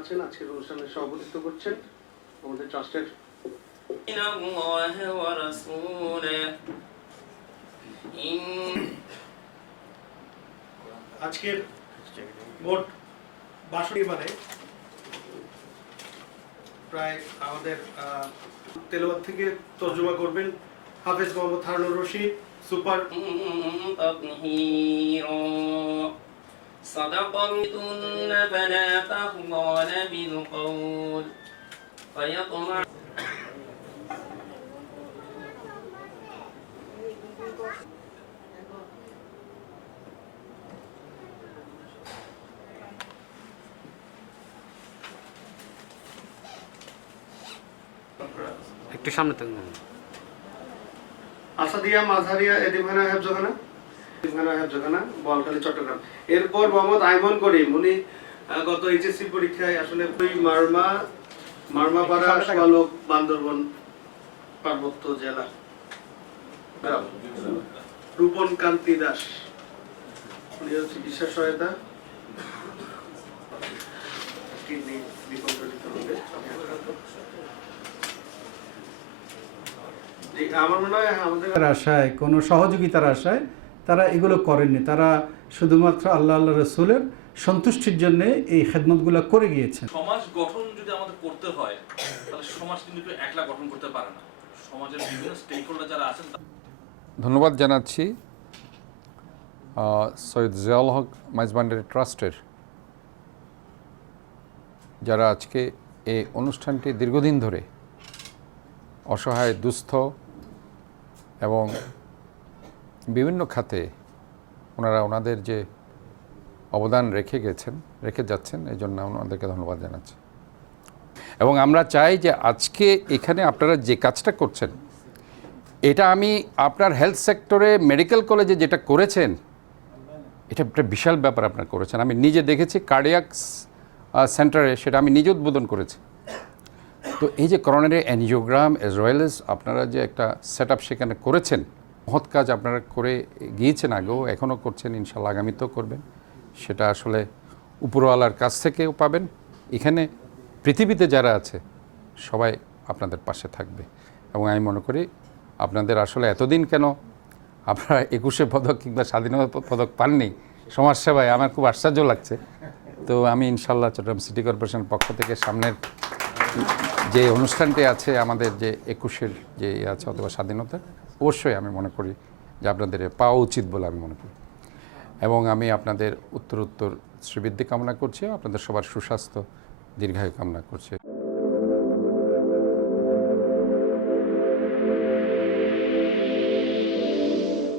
আছেন আজকের অনুষ্ঠানে সভাপতিত্ব করছেন আমাদের ট্রাস্টের আজকের মোট ৬২ মানে প্রায় আমাদের তেলাওয়াত থেকে তর্জমা করবেন হাফেজ মোহাম্মদ হারুনুর রশিদ সুপার صدقتن فلا تخضعن بالقول فيطمع একটু সামনে থাকুন। আসাদিয়া মাঝারিয়া এতিমখানা হেফজখানা বোয়ালখালী চট্টগ্রাম। এরপর মোহাম্মদ আইমন করিম, উনি গত এইচএসসি পরীক্ষায় আসলে মারমাপাড়া শালক বান্দরবন পার্বত্য জেলা। রূপন কান্তি দাস, উনি হচ্ছে চিকিৎসা সহায়তা কিডনি বিকল্পিত রোগে। আমার মনে হয় আমাদের আশায় কোনো সহযোগিতার আশায় তারা এগুলো করেননি, তারা শুধুমাত্র আল্লাহ রসুলের সন্তুষ্টির জন্য এই খেদমতগুলো করে গিয়েছেন। সমাজ গঠন যদি আমাদের করতে হয় তাহলে সমাজ কিন্তু একলা গঠন করতে পারে না, সমাজের বিভিন্ন স্টেক হোল্ডার যারা আছেন। ধন্যবাদ জানাচ্ছি সৈয়দ জিয়াউল হক মাইজভান্ডারি ট্রাস্টের যারা আজকে এই অনুষ্ঠানটি দীর্ঘদিন ধরে অসহায় দুস্থ এবং বিভিন্ন খাতে ওনারা ওনাদের যে অবদান রেখে যাচ্ছেন এই জন্য ওনাদেরকে ধন্যবাদ জানাচ্ছি। এবং আমরা চাই যে আজকে এখানে আপনারা যে কাজটা করছেন এটা আমি আপনার হেলথ সেক্টরে মেডিকেল কলেজে যেটা করেছেন এটা একটা বিশাল ব্যাপার আপনারা করেছেন। আমি নিজে দেখেছি কার্ডিয়াক সেন্টারে, সেটা আমি নিজে উদ্বোধন করেছি। তো এই যে coronary angiogram as well as আপনারা যে একটা সেট আপ সেখানে করেছেন, মহৎ কাজ আপনারা করে গিয়েছেন আগেও, এখনও করছেন, ইনশাল্লাহ আগামীতেও করবেন। সেটা আসলে উপরওয়ালার কাছ থেকেও পাবেন। এখানে পৃথিবীতে যারা আছে সবাই আপনাদের পাশে থাকবে। এবং আমি মনে করি আপনাদের আসলে এতদিন কেন আপনারা ২১শে পদক কিংবা স্বাধীনতা পদক পাননি সমাজসেবায়, আমার খুব আশ্চর্য লাগছে। তো আমি ইনশাল্লাহ চট্টগ্রাম সিটি কর্পোরেশনের পক্ষ থেকে সামনের যে অনুষ্ঠানটি আছে আমাদের যে ২১শের যে আছে অথবা স্বাধীনতা, অবশ্যই আমি মনে করি যে আপনাদের পাওয়া উচিত বলে আমি মনে করি। এবং আমি আপনাদের উত্তর শ্রীবৃদ্ধি কামনা করছি, আপনাদের সবার সুস্বাস্থ্য দীর্ঘায়ু কামনা করছি।